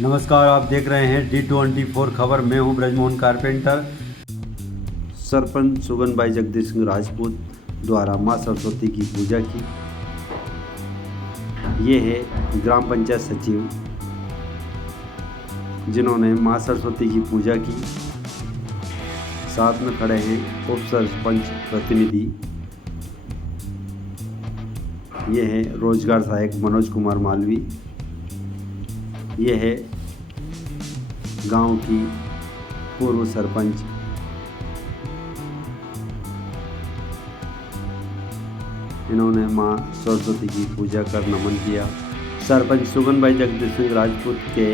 नमस्कार, आप देख रहे हैं D24 खबर। मैं हूं ब्रजमोहन कारपेंटर। सरपंच सुगनबाई जगदीश सिंह राजपूत द्वारा मां सरस्वती की पूजा की। ये है ग्राम पंचायत सचिव जिन्होंने मां सरस्वती की पूजा की। साथ में खड़े हैं उप सरपंच प्रतिनिधि। ये है रोजगार सहायक मनोज कुमार मालवी। ये है गांव की पूर्व सरपंच इन्होंने मां सरस्वती की पूजा कर नमन किया। सरपंच सुगनबाई जगदीश सिंह राजपूत के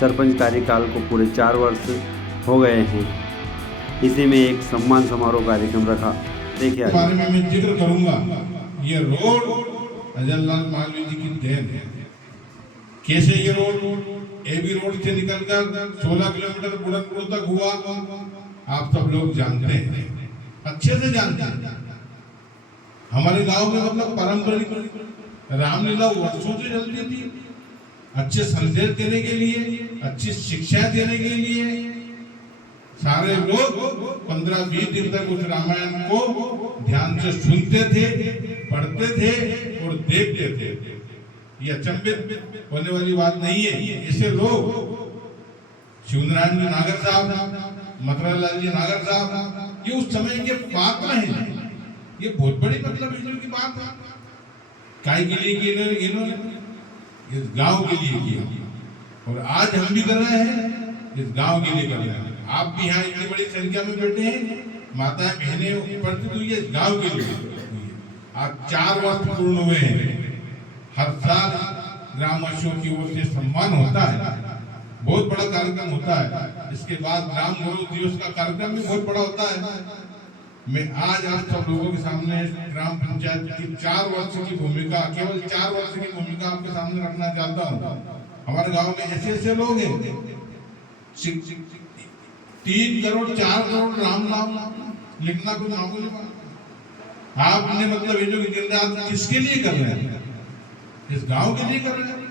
सरपंच कार्यकाल को पूरे 4 वर्ष हो गए हैं। इसी में एक सम्मान समारोह कार्यक्रम रखा। देखिए बारे में मैं जिक्र करूंगा। ये रोड अजयलाल मालवीय जी की देन है। कैसे ये रोड एबी रोड से निकलकर 16 किलोमीटर बुढ़नपुर तक हुआ, आप सब लोग जानते हैं, अच्छे से जानते हैं। हमारे गांव में मतलब पारंपरिक रामलीला वर्षों से चलती थी। अच्छे संदेश देने के लिए, अच्छी शिक्षा देने के लिए सारे लोग 15-20 दिन तक उस रामायण को ध्यान से सुनते थे, पढ़ते थे और देखते थे। ये अचंभित होने वाली बात नहीं है। ऐसे लोग शिवनारायण जी नागर साहब, मतरालाल जी नागर साहब, ये उस समय के पात्र हैं। ये बहुत बड़ी मतलब इनकी बात है। काय के लिए इन्होंने इस गांव के लिए किया और आज हम भी कर रहे हैं, इस गांव के लिए कर रहे हैं। आप भी यहाँ इतनी बड़ी संख्या में बैठे हैं, माताएं बहनें उपस्थित हुई है, इस गांव के लिए। आज 4 वर्ष पूर्ण हुए हैं। हर साल ग्रामवासियों की ओर से सम्मान होता है, बहुत बड़ा कार्यक्रम होता है। इसके बाद ग्राम गौरव दिवस का कार्यक्रम भी बहुत बड़ा होता है। मैं आज आप सब लोगों के सामने ग्राम पंचायत की 4 वर्ष की भूमिका, केवल 4 वर्ष की भूमिका आपके सामने रखना चाहता हूँ। हमारे गांव में ऐसे ऐसे लोग हैं, 3 करोड़ 4 करोड़ राम नाम लिखना कोई मामूली बात। आपने मतलब ये जो जिंदा किसके लिए कर रहे हैं? इस गांव के लिए कर रहे हैं,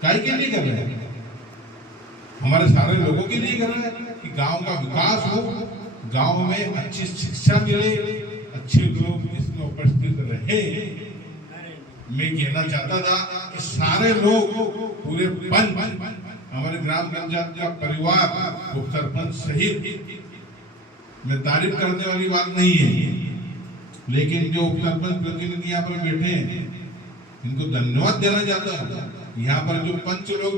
काय के लिए कर रहे हैं? हमारे सारे लोगों के लिए कर रहे हैं कि गांव का विकास हो, गांव में अच्छी शिक्षा मिले, अच्छे लोग इसमें उपस्थित रहे। मैं कहना चाहता था कि सारे लोग पूरे पंच, हमारे ग्राम पंचायत का परिवार, उप सरपंच सहित, मैं तारीफ करने वाली बात नहीं है, लेकिन जो उप सरपंच प्रतिनिधि यहाँ पर बैठे हैं इनको धन्यवाद देना चाहता हूँ। यहाँ पर जो पंच लोग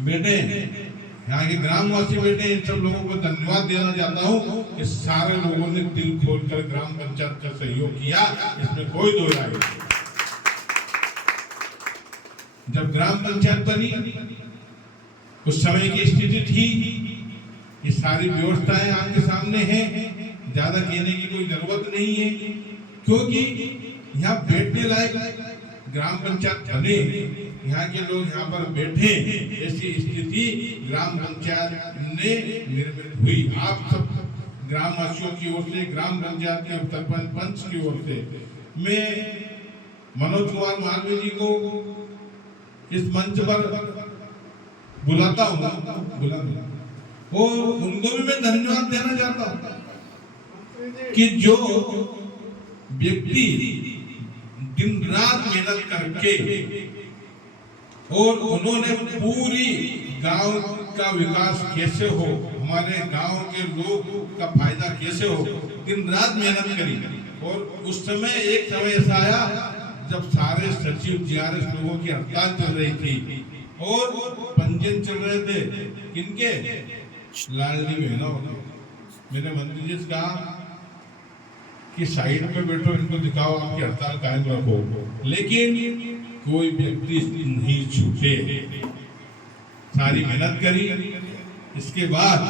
बैठे हैं, यहाँ के ग्रामवासी बैठे हैं, इन सब लोगों को धन्यवाद देना चाहता हूँ कि सारे लोगों ने दिल खोलकर ग्राम पंचायत का सहयोग किया, इसमें कोई दो राय नहीं। जब ग्राम पंचायत बनी उस समय की स्थिति थी, ये सारी व्यवस्थाएं आपके सामने हैं, ज्यादा कहने की कोई जरूरत नहीं है, क्योंकि यहाँ बैठने लायक ग्राम पंचायत बने, यहाँ के लोग यहाँ पर बैठे, ऐसी स्थिति ग्राम पंचायत ने निर्मित हुई। आप सब ग्रामवासियों की ओर से, ग्राम पंचायत के सरपंच पंच की ओर से मैं मनोज कुमार मालवीय जी को इस मंच पर बुलाता हूँ और उनको भी मैं धन्यवाद देना चाहता हूँ कि जो व्यक्ति दिन रात मेहनत करके और उन्होंने पूरी गांव का विकास कैसे हो, हमारे गांव के लोग का फायदा कैसे हो, दिन रात मेहनत करी। और उस समय एक समय ऐसा आया जब सारे सचिव जीआरएस लोगों की हड़ताल चल रही थी और पंजीयन चल रहे थे, किनके? लाडली बहनों। मेरे मंत्री जी से कहा कि साइड में बैठो, इनको दिखाओ, आपकी हड़ताल कायम रखो, लेकिन कोई व्यक्ति नहीं छूटे, सारी मेहनत करी। इसके बाद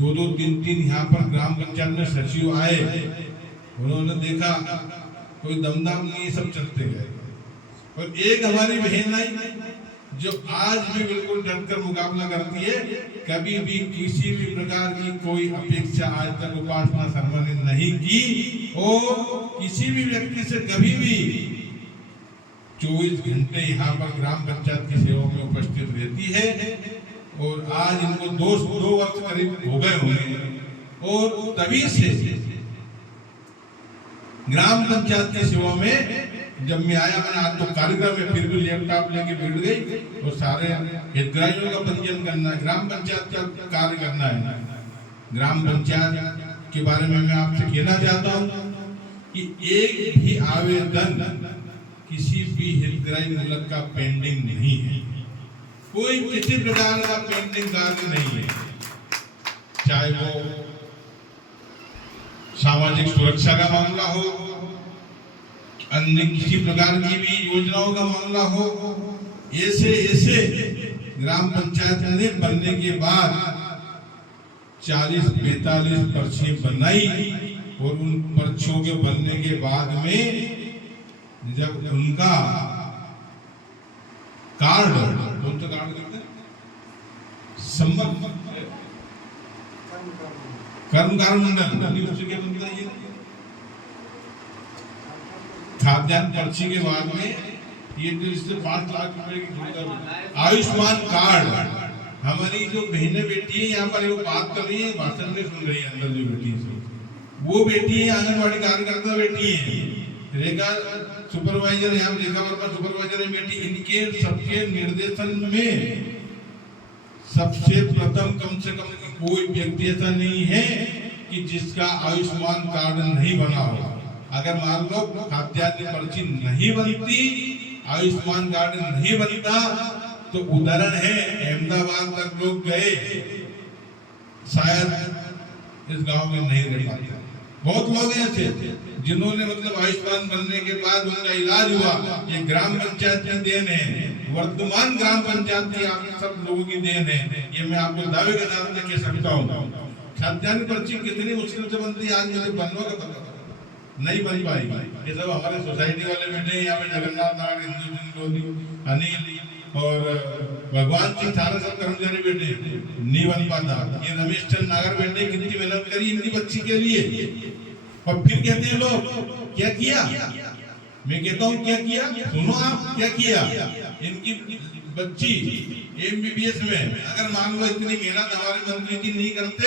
2-2, 3-3 यहाँ पर ग्राम पंचायत में सचिव आए, उन्होंने देखा कोई दमदाम नहीं, सब चलते गए। और एक हमारी बहन आई जो आज भी बिल्कुल डटकर मुकाबला करती है, कभी भी किसी भी प्रकार की कोई अपेक्षा आज तक उपासना शर्मा ने नहीं की और किसी भी व्यक्ति से कभी भी 24 घंटे यहाँ पर ग्राम पंचायत की सेवा में उपस्थित रहती है। और आज इनको 2 वर्ष करीब हो गए होंगे और तभी से ग्राम पंचायत की सेवा में जब मैं आया, मैंने आज तो कार्यक्रम में फिर भी लैपटॉप लेके बैठ गई और सारे हितग्राहियों का पंजीयन करना है, ग्राम पंचायत का कार्य करना है। ग्राम पंचायत के बारे में मैं आपसे कहना चाहता हूँ कि एक भी आवेदन किसी भी हितग्राही मूलक का पेंडिंग नहीं है, कोई किसी प्रकार का पेंडिंग कार्य नहीं है, चाहे वो सामाजिक सुरक्षा का मामला हो, अन्य किसी प्रकार की भी योजनाओं का मामला हो। ऐसे ग्राम पंचायत ने बनने के बाद 40-45 पर्ची बनाई और उन पर्चियों के बनने के बाद में जब उनका कार्ड, कौन सा कार्ड करते हैं, कर्मकार मंडल खाद्यान्न पर्ची के बाद में ये जो 5 लाख रुपए की आयुष्मान कार्ड, हमारी जो बहनें बेटी है यहाँ पर वो बात कर रही है, भाषण में सुन रही है, अंदर जो बेटी है वो बेटी है, आंगनबाड़ी कार्यकर्ता बेटी है, रेखा सुपरवाइजर, यहाँ रेखा वर्मा सुपरवाइजर है बेटी। इनके सबके निर्देशन में सबसे प्रथम कम से कम कोई व्यक्ति ऐसा नहीं है कि जिसका आयुष्मान कार्ड नहीं बना हो। अगर मान लो खाद्यान्न पर्ची नहीं बनती, आयुष्मान कार्ड नहीं बनता, तो उदाहरण है अहमदाबाद तक लोग गए, शायद इस गांव में नहीं रह पाते। बहुत लोग ऐसे जिन्होंने मतलब आयुष्मान बनने के बाद उनका इलाज हुआ, ये ग्राम पंचायत की देन है, वर्तमान ग्राम पंचायत की आप सब लोगों की देन है, ये मैं आपको दावे के साथ में कह सकता हूँ। खाद्यान्न पर्ची कितनी मुश्किल से बनती है, आज मुझे बनने का पता नहीं बन पाई। ये सब हमारे सोसाइटी वाले बैठे हैं यहाँ पे, जगन्नाथ नागर, हिंदू, अनिल और भगवान सिंह, सारे सब कर्मचारी बैठे, नहीं बन पाता। ये रमेश चंद नागर बैठे, कितनी मेहनत करी इनकी बच्ची के लिए, और फिर कहते हैं लोग क्या किया। मैं कहता हूँ क्या किया, सुनो आप क्या किया। इनकी बच्ची MBBS में, अगर मान लो इतनी मेहनत हमारे मंत्री जी नहीं करते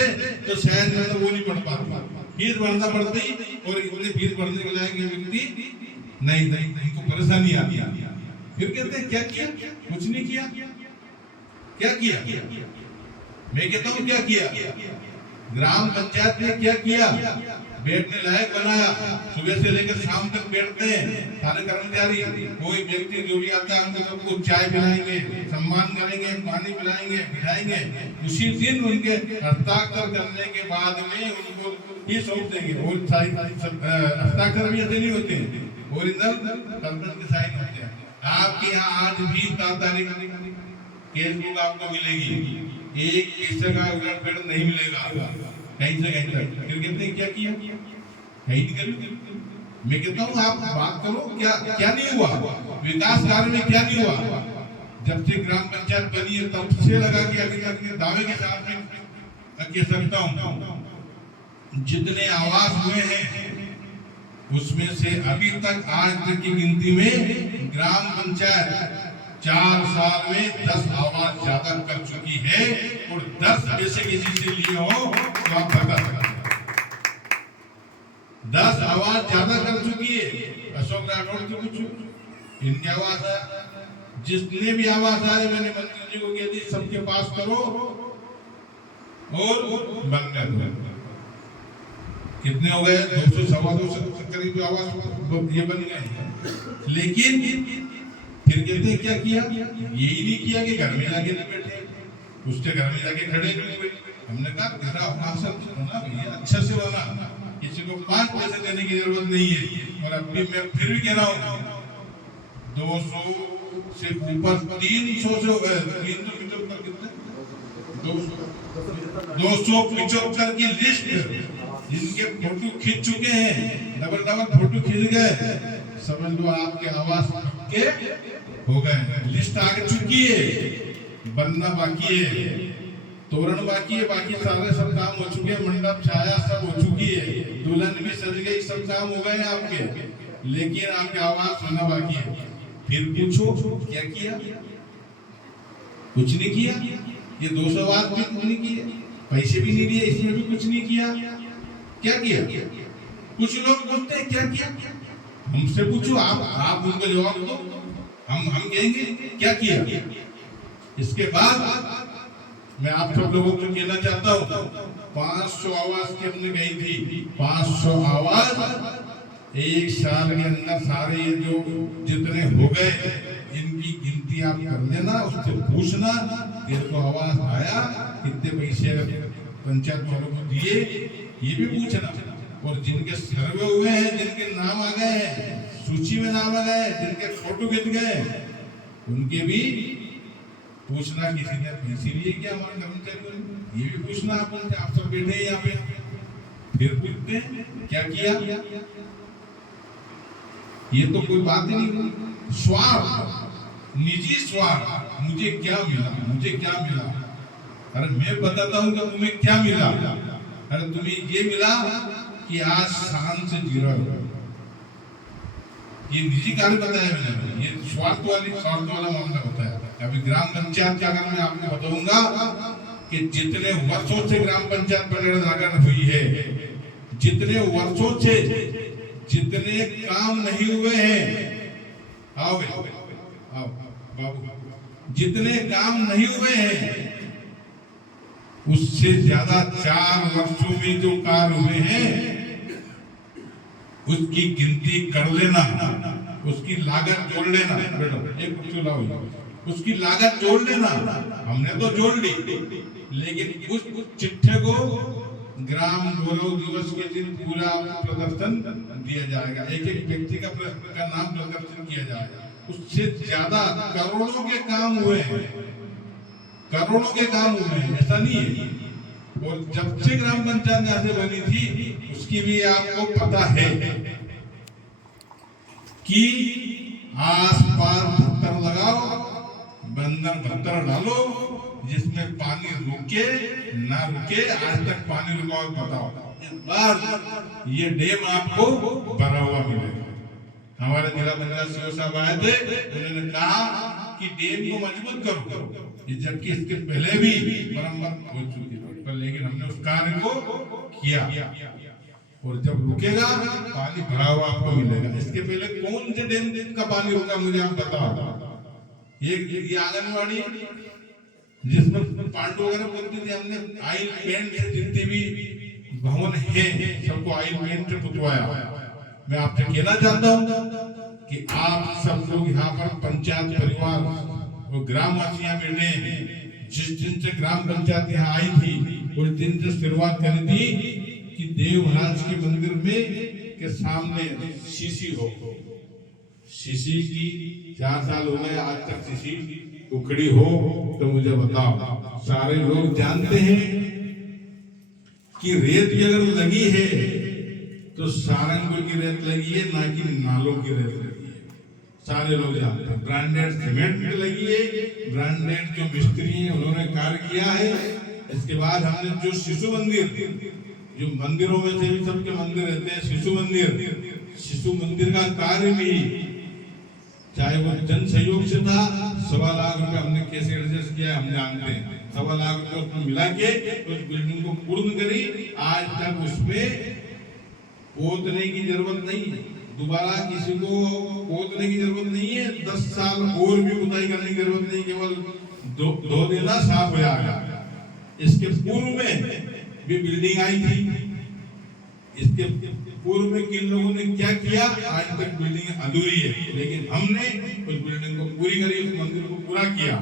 तो शायद मैं तो वो नहीं पढ़ पाता, फीस भरना पड़ती, और इतने फीस भरने के लायक व्यक्ति नहीं, इनको परेशानी आती। फिर कहते हैं क्या किया, कुछ नहीं किया। क्या किया, मैं कहता हूँ क्या किया। ग्राम पंचायत ने क्या किया, बैठने लायक बनाया, सुबह से लेकर शाम तक बैठते हैं सारे कर्मचारी, कोई व्यक्ति जो भी आता है उनको सबको चाय पिलाएंगे, सम्मान करेंगे, पानी पिलाएंगे, बिठाएंगे। उसी दिन उनके हस्ताक्षर करने के बाद में उनको ये सौंप देंगे, और हस्ताक्षर भी ऐसे नहीं होते हैं, ओरिजिनल सरपंच के साइन होते हैं। आपके यहाँ आज भी 7 तारीख केसबुक आपको मिलेगी, एक पैसे का उलट फेर नहीं मिलेगा कहीं से कहीं तक। फिर कहते हैं क्या किया, कहीं नहीं करी। मैं कहता हूँ आप बात करो, क्या नहीं हुआ, विकास कार्य में क्या नहीं हुआ। जब से ग्राम पंचायत बनी है तब से लगा के अभी तक दावे के साथ में कह सकता हूँ जितने आवास हुए हैं उसमें से अभी तक आज तक की गिनती में ग्राम पंचायत 4 साल में 10 आवाज ज्यादा कर चुकी है, और 10 पैसे किसी से लिए हो तो आप बता सकते हैं, 10 आवाज ज्यादा कर चुकी है। अशोक राठौड़ की पूछो, इनके आवाज है, जितने भी आवाज आए मैंने मंत्री जी को कह दी सबके पास करो और बंद कर दो। कितने हो गए, 200-250 करीब आवाज ये बन गए। लेकिन फिर कहते हैं क्या किया, यही नहीं किया कि घर में जाके नहीं बैठे, उसके घर में जाके खड़े नहीं हुए। हमने कहा तेरा भाषण होना भैया अच्छा से बना, किसी को 5 पैसे देने की जरूरत नहीं है। और अभी मैं फिर भी कह रहा हूँ 200 से ऊपर 300 से 375 कितने 275 की लिस्ट जिनके फोटो खींच चुके हैं, डबल फोटो खींच गए, समझ लो आपके आवास के हो गए। लिस्ट आ चुकी है, बनना बाकी है, तोरण बाकी है, बाकी सारे सब काम हो चुके हैं, मंडप छाया सब हो चुकी है, दुल्हन भी सज गई, सब काम हो गए आपके, लेकिन आपके आवास होना बाकी है। फिर पूछो क्या किया? कुछ नहीं किया। ये 200 बात भी नहीं किए, पैसे भी नहीं दिए, इसमें भी कुछ नहीं किया। क्या किया? कुछ लोग बोलते हैं क्या किया? हमसे पूछो, आप उनको जवाब दो, हम कहेंगे क्या किया। इसके बाद मैं आप सब लोगों को कहना चाहता हूँ, 500 आवाज की हमने गई थी, 500 आवाज एक साल के अंदर सारे ये जो जितने हो गए इनकी गिनती आप कर लेना, उससे पूछना तेरे को आवाज आया, कितने पैसे पंचायत वालों को दिए, ये भी पूछना। और जिनके सर्वे हुए हैं, जिनके नाम आ गए हैं, सूची में नाम आ गए, जिनके फोटो खिंच गए, उनके भी पूछना किसी ने पैसे लिए क्या हमारे कर्मचारियों ने, ये भी पूछना। आप सब बैठे हैं यहाँ पे, फिर पूछते हैं क्या किया। ये तो कोई बात ही नहीं। स्वार्थ, निजी स्वार्थ, मुझे क्या मिला, मुझे क्या मिला। अरे मैं बताता हूँ कि तुम्हें क्या मिला। अरे तुम्हें ये मिला कि आज शान से जी रहे हो। ये निजी कार्य बताया मैंने, ये स्वार्थ वाला मामला बताया। अभी ग्राम पंचायत का अगर मैं आपको बताऊंगा कि जितने वर्षों से ग्राम पंचायत परिणत हुई है, जितने वर्षों से जितने काम नहीं हुए हैं, आओ बाबू, जितने काम नहीं हुए हैं उससे ज्यादा 4 वर्षों में जो कार्य हुए हैं उसकी गिनती कर लेना, उसकी लागत जोड़ लेना। एक उसकी लागत जोड़ लेना। हमने तो जोड़ ली, लेकिन उस चिट्ठे को ग्राम गौरव दिवस के दिन पूरा प्रदर्शन दिया जाएगा, एक व्यक्ति का नाम प्रदर्शन किया जाएगा। उससे ज्यादा करोड़ों के काम हुए हैं, करोड़ों के काम हुए हैं, ऐसा नहीं है। और जब से ग्राम पंचायत यहाँ से बनी थी उसकी भी आपको पता है कि आस-पास पत्थर लगाओ, बंदर पत्थर डालो, जिसमें पानी रुके ना रुके, आज तक पानी रुका हो बताओ। इस बार ये डैम आपको भरा हुआ मिलेगा। हमारे जिला पंचायत सीओ साहब आए थे, उन्होंने कहा कि डैम को मजबूत करो, जबकि इसके पहले भी मरम्मत हो चुकी है, पर लेकिन हमने उस कार्य को किया। और जब रुकेगा पानी भरा हुआ आपको मिलेगा। इसके पहले कौन से डैम का पानी रुका मुझे आप बताओ। ये आंगनवाड़ी जिसमें पांडु वगैरह बोलते थे, हमने ऑयल पेंट से जितने भी भवन है सबको ऑयल पेंट से पुतवाया। मैं आपसे कहना चाहता हूँ कि आप सब लोग यहाँ पर पंचायत परिवार और ग्रामवासियां बैठे हैं, जिस दिन से ग्राम पंचायत यहाँ आई थी उस दिन से शुरुआत करी थी कि देवराज के मंदिर में के सामने शीशी हो। शीशी की 4 साल हो गए, आज तक शीशी उखड़ी हो तो मुझे बताओ। सारे लोग जानते हैं कि रेत भी अगर लगी है तो सारंगपुर की रेत लगी है, ना कि नालों की रेत लगी है। सारे लोग जानते हैं। ब्रांडेड सीमेंट भी लगी है, ब्रांडेड जो मिस्त्री हैं उन्होंने कार्य किया है। इसके बाद हमने जो शिशु मंदिर, जो मंदिरों में से भी सबके मंदिर रहते हैं, शिशु मंदिर का कार्य भी चाहे वो जन सहयोग से था, 1.25 लाख रुपए हमने कैसे एडजस्ट किया हम जानते हैं। 1.25 लाख रुपए उसमें मिला के उस बिल्डिंग को पूर्ण करी। आज तक उसमें पोतने की जरूरत नहीं है, दोबारा किसी को पोतने की जरूरत नहीं है। 10 साल और भी खुदाई करने की जरूरत नहीं, केवल धो देना साफ हो जाएगा। इसके पूर्व में भी बिल्डिंग आई थी, इसके पूर्व में किन लोगों ने क्या किया, आज तक बिल्डिंग अधूरी है, लेकिन हमने उस बिल्डिंग को पूरी करी, उस मंदिर को पूरा किया।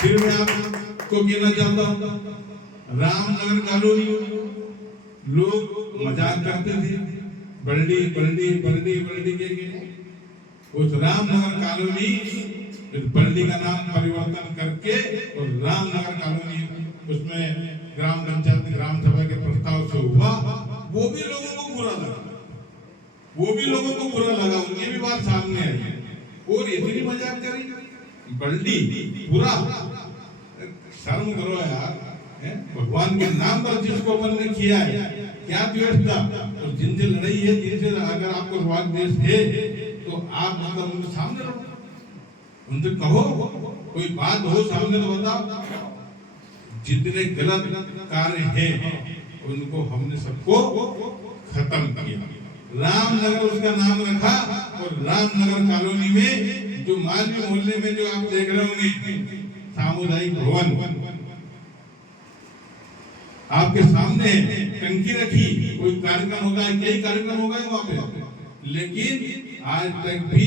फिर मैं आपको कहना चाहता हूँ, रामनगर कॉलोनी लोग मजाक करते थे, बल्डी बल्डी बल्डी बल्डी के उस रामनगर कॉलोनी, इस बल्डी का नाम परिवर्तन करके और रामनगर कॉलोनी उसमें ग्राम पंचायत ग्राम सभा के प्रस्ताव से हुआ। वो भी लोगों को बुरा लगा, वो भी लोगों को बुरा लगा, उनकी भी बात सामने आई और इतनी मजाक करी। बल्डी पूरा, शर्म करो यार, भगवान के नाम पर जिसको अपन ने किया है, क्या द्वेष था। और जिनसे लड़ाई है, जिनसे अगर आपको राग द्वेष है तो तो आप मतलब उनके सामने रहो, उनसे कहो, कोई बात हो सामने तो बताओ। जितने गलत कार्य हैं उनको हमने सबको खत्म किया। रामनगर उसका नाम रखा, और रामनगर कॉलोनी में जो मालवी मोहल्ले में जो आप देख रहे होंगे सामुदायिक भवन आपके सामने टंकी रखी, कोई कार्यक्रम होता है, कई कार्यक्रम हो गए वहां पे, लेकिन आज तक भी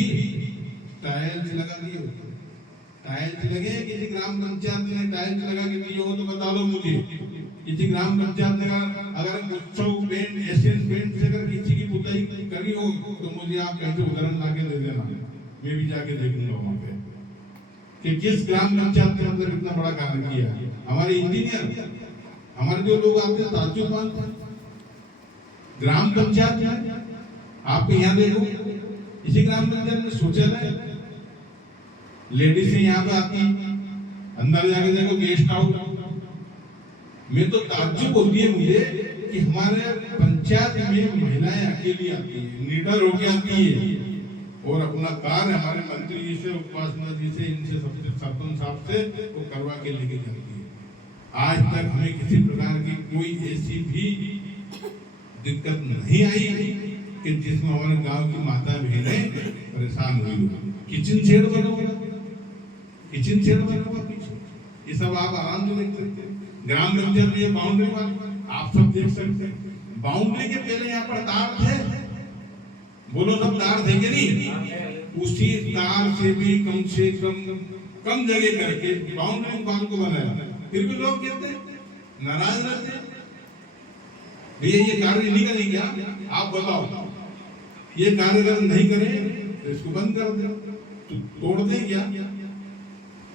टाइल्स लगा दिए। टाइल्स लगे, किसी ग्राम पंचायत ने टाइल्स लगा के दिए हो तो बता दो मुझे। किसी ग्राम पंचायत ने अगर उत्सव पेंट, एशियन पेंट से अगर किसी की पुताई करी हो तो मुझे आप कैसे उदाहरण ला के दे देना, मैं भी जाके देखूंगा वहां पे कि किस ग्राम पंचायत ने मतलब इतना बड़ा कार्य किया। हमारे इंजीनियर, हमारे जो लोग आते हैं ताज्जुब मानते हैं। ग्राम पंचायत आपके यहाँ देखो, इसी ग्राम पंचायत में शौचालय, लेडीज यहाँ पे आती, अंदर जाके देखो गेस्ट हाउस। मैं तो ताज्जुब होती है मुझे कि हमारे पंचायत में महिलाएं अकेली आती है, निडर होके आती है, और अपना कार्य हमारे मंत्री जी से, उपासना जी से, इनसे सबसे सरपंच साहब से वो करवा के लेके जाती है। आज तक हमें किसी प्रकार की कोई ऐसी भी दिक्कत नहीं आई कि जिसमें हमारे गांव की माता बहनें परेशान हुई हो। किचन शेड बना हुआ, किचन शेड बना हुआ, ये सब आप आराम से देख सकते हैं। ग्राम पंचायत में ये बाउंड्री आप सब देख सकते हैं। बाउंड्री के पहले यहाँ पर तार थे, बोलो सब तार थे कि नहीं? उसी तार से भी कम जगह करके बाउंड्री बाल को बनाया, फिर भी लोग कहते नाराज रहते, भैया ये कार्य नहीं करें क्या? आप बताओ, ये कार्य अगर नहीं करें तो इसको बंद कर दे, तो तोड़ दें क्या?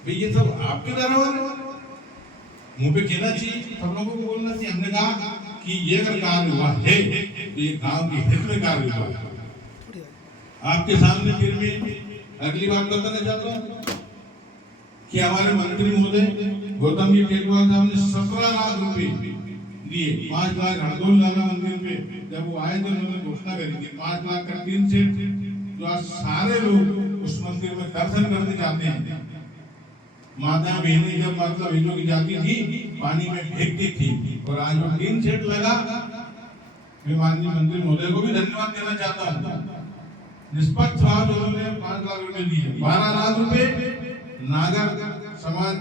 भाई ये सब आपके दरबार मुंह पे कहना चाहिए, सब लोगों को बोलना चाहिए। हमने कहा कि ये अगर कार्य हुआ है तो ये गांव के हित में कार्य हुआ है। आपके सामने फिर भी अगली बात बताना चाहता हूँ कि हमारे मंत्री महोदय गौतम जी टेकवाल साहब ने 17 लाख रुपए दिए 5 लाख हरदोल लाला मंदिर पे। जब वो आए तो उन्होंने घोषणा करी थी 5 लाख का 3 सेट, जो आज सारे लोग उस मंदिर में दर्शन करने जाते हैं। माता बहनें जब माता बहनों की जाती थी पानी में फेंकती थी, और आज वो 3 सेट लगा। मैं माननीय मंत्री महोदय को भी धन्यवाद देना चाहता हूँ। निष्पक्ष भाव उन्होंने 5 लाख रुपए दिए। 12 लाख रुपए नागर समाज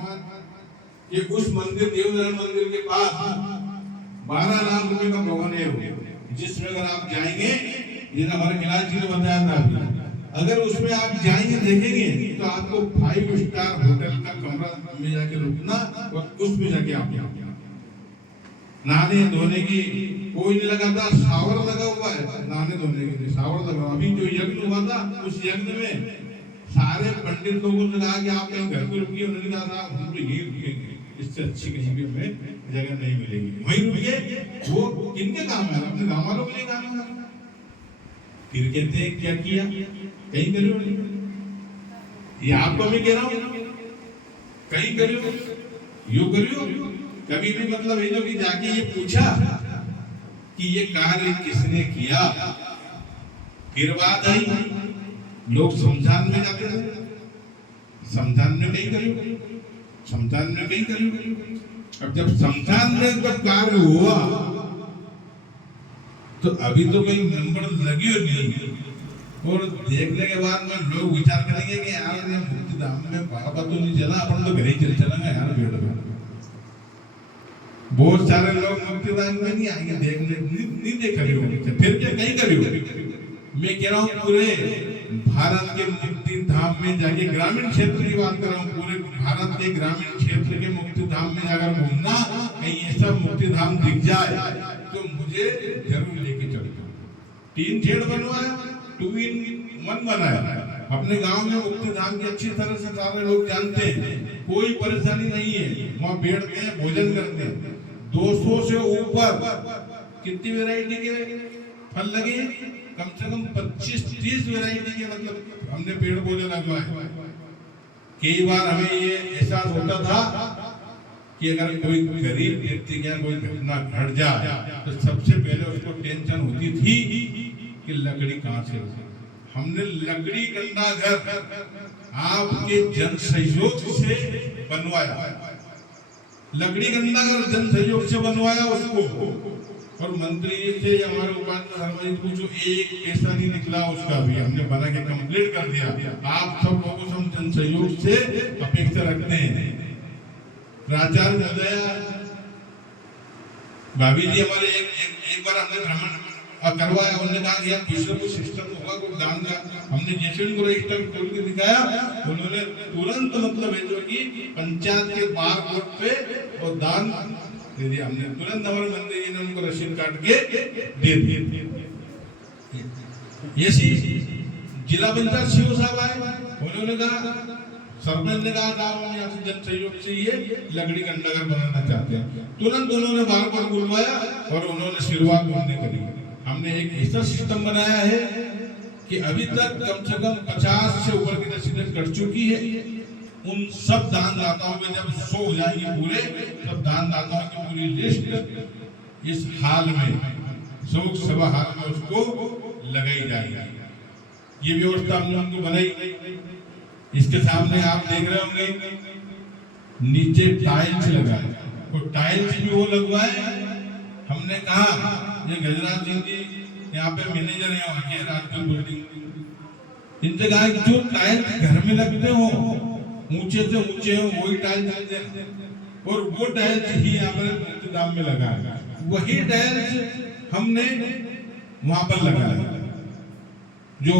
के उस मंदिर देवधर मंदिर के पास 12 लाख रुपए का भवन है, जिसमें अगर आप जाएंगे, जिन्हें हमारे मिलाज जी ने बताया था, अगर उसमें आप जाएंगे देखेंगे तो आपको 5 स्टार होटल का कमरा में जाके रुकना, और उसमें जाके आप नहाने धोने की कोई नहीं लगाता, शावर लगा हुआ है नहाने धोने के लिए, शावर लगा। अभी जो यज्ञ हुआ था उस यज्ञ में सारे पंडित लोगों ने कहा कि आप कहीं घर पे रुकिए, उन्होंने कहा साहब हम तो यहीं रुकेंगे, इससे अच्छी कहीं भी हमें जगह नहीं मिलेगी, वहीं रुकिए। वो किनके काम है? अपने गाँव वालों के लिए काम है। फिर कहते हैं क्या किया, कहीं करियो, ये आपको मैं कह रहा हूँ, कहीं करियो, यू करियो। कभी भी मतलब ये लोग जाके ये पूछा कि ये कार्य किसने किया? फिर बात आई, लोग शमशान में जाते हैं, शमशान में कहीं करियो, शमशान में कहीं करियो। अब जब शमशान में जब कार्य हुआ तो अभी तो कोई नंबर लगी हो नहीं, और देखने के बाद में लोग विचार करेंगे कि यार मुक्ति धाम में बाबा तो नहीं चला, अपन तो घर ही चलेंगे यार भीड़ में। बहुत सारे लोग मुक्ति धाम में नहीं आएंगे देखने, नहीं देख रहे हो, फिर क्या कहीं करियो। मैं कह रहा हूँ पूरे भारत के मुक्ति धाम में जाके, ग्रामीण क्षेत्र की बात कर रहा हूँ, पूरे भारत के ग्रामीण क्षेत्र के मुक्ति धाम में जाकर घूमना, कहीं ऐसा मुक्ति धाम दिख जाए तो मुझे जरूर लेके चलो। 3 शेड बनवाया, 2 in 1 बनाया। अपने गांव में मुक्ति धाम की अच्छी तरह से सारे लोग जानते हैं, कोई परेशानी नहीं है। वहाँ बैठते हैं, भोजन करते हैं। 200 से ऊपर कितनी वैरायटी के फल लगे, कम से कम 25-30 वैरायटी के मतलब हमने पेड़ पौधे लगवाए। कई बार हमें ये एहसास होता था कि अगर कोई गरीब व्यक्ति क्या कोई घटना घट जाए तो सबसे पहले उसको टेंशन होती थी कि लकड़ी कहाँ से होगी। हमने लकड़ी गंदा घर आपके जन सहयोग से बनवाया, लकड़ी गंदा घर जन सहयोग से बनवाया उसको, और मंत्री जी थे हमारे उपाध्यक्ष शर्मा जी, कुछ एक पैसा नहीं निकला उसका भी हमने बना के कंप्लीट कर दिया। आप सब लोगों से हम जन सहयोग से अपेक्षा रखते हैं। प्राचार्य महोदय भाभी जी हमारे एक बार हमने भ्रमण करवाया, उन्होंने कहा कि यार कुछ ना कुछ सिस्टम होगा, कोई दान का, हमने जैसे उनको रजिस्टर खोल के दिखाया, उन्होंने तुरंत मतलब है जो कि पंचायत के बार कोड पे और दान दे दिया। हमने तुरंत हमारे मंत्री जी ने उनको रसीद काट के दे दी। ऐसी जिला पंचायत सीओ साहब आए, उन्होंने कहा, सरपंच ने कहा साहब हम यहाँ से जन सहयोग से ये लकड़ी गंदा घर बनाना चाहते हैं। तुरंत उन्होंने बार कोड बुलवाया और उन्होंने शुरुआत हमने करी। हमने एक ऐसा सिस्टम बनाया है कि अभी तक कम से कम 50 से ऊपर की रसीदें कट चुकी है। उन सब दानदाताओं में जब 100 हो जाएंगे पूरे, तब दानदाताओं की पूरी लिस्ट इस हाल में, शोक सभा हाल में उसको लगाई जाएगी। ये व्यवस्था हमने उनको बनाई। इसके सामने आप देख रहे होंगे नीचे टाइल्स लगाए, और टाइल्स भी वो लगवाए। हमने कहा ये गजराज सिंह जी यहाँ पे मैनेजर हैं वहाँ के राजगढ़ बिल्डिंग, इनसे कहा जो टाइल्स घर में लगते हो ऊंचे से ऊंचे हो वही टाइल्स, और वो टाइल्स ही यहाँ पर दाम में लगा है, वही टाइल्स हमने वहां पर लगाया। जो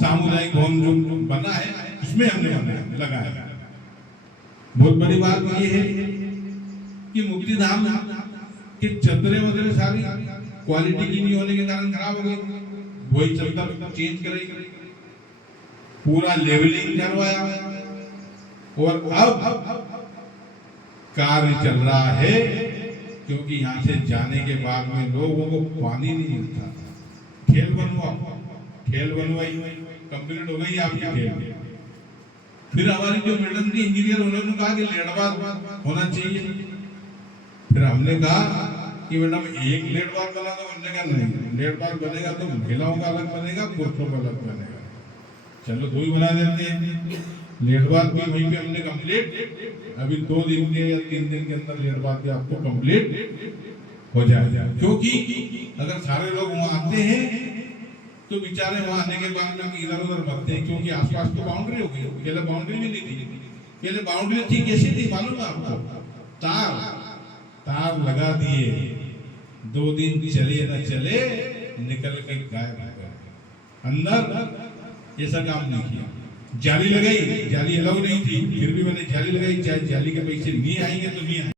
सामुदायिक भवन जो बना है उसमें हमने लगाया। बहुत बड़ी बात ये है कि मुक्तिधाम कि चदरे वदरे सारी क्वालिटी की नहीं होने के कारण खराब हो गई, वही चद्दर चेंज करेगी, पूरा लेवलिंग करवाया, और अब कार्य चल रहा है, क्योंकि यहाँ से जाने के बाद में लोगों को पानी नहीं मिलता। खेल बनवाई कंप्लीट हो गई आपकी खेल। फिर हमारी जो मैडम थी इंजीनियर, उन्होंने कहा कि लेडबार होना चाहिए। फिर हमने कहा कि मैडम एक लेट बार बना दो, हमने कहा नहीं, लेट बार बनेगा तो महिलाओं का अलग बनेगा, पुरुषों का अलग बनेगा। चलो 2 ही बना देते हैं। लेट बार भी वहीं पे हमने कंप्लीट, अभी 2 दिन के या 3 दिन के अंदर लेट बार भी आपको कंप्लीट हो जाएगा। क्योंकि अगर सारे लोग वहाँ आते हैं तो बेचारे वहाँ आने के बाद में इधर उधर भगते हैं, क्योंकि आसपास तो बाउंड्री हो गई। पहले बाउंड्री भी नहीं थी, पहले बाउंड्री थी कैसी थी मालूम है आपको? तार लगा दिए, 2 दिन चले न चले निकल के गायब हो गए। अंदर ऐसा काम नहीं किया। जाली लगाई, जाली अलाउ नहीं थी, फिर भी मैंने जाली लगाई, चाहे जाली के पैसे नहीं आएंगे तो नहीं आएंगे।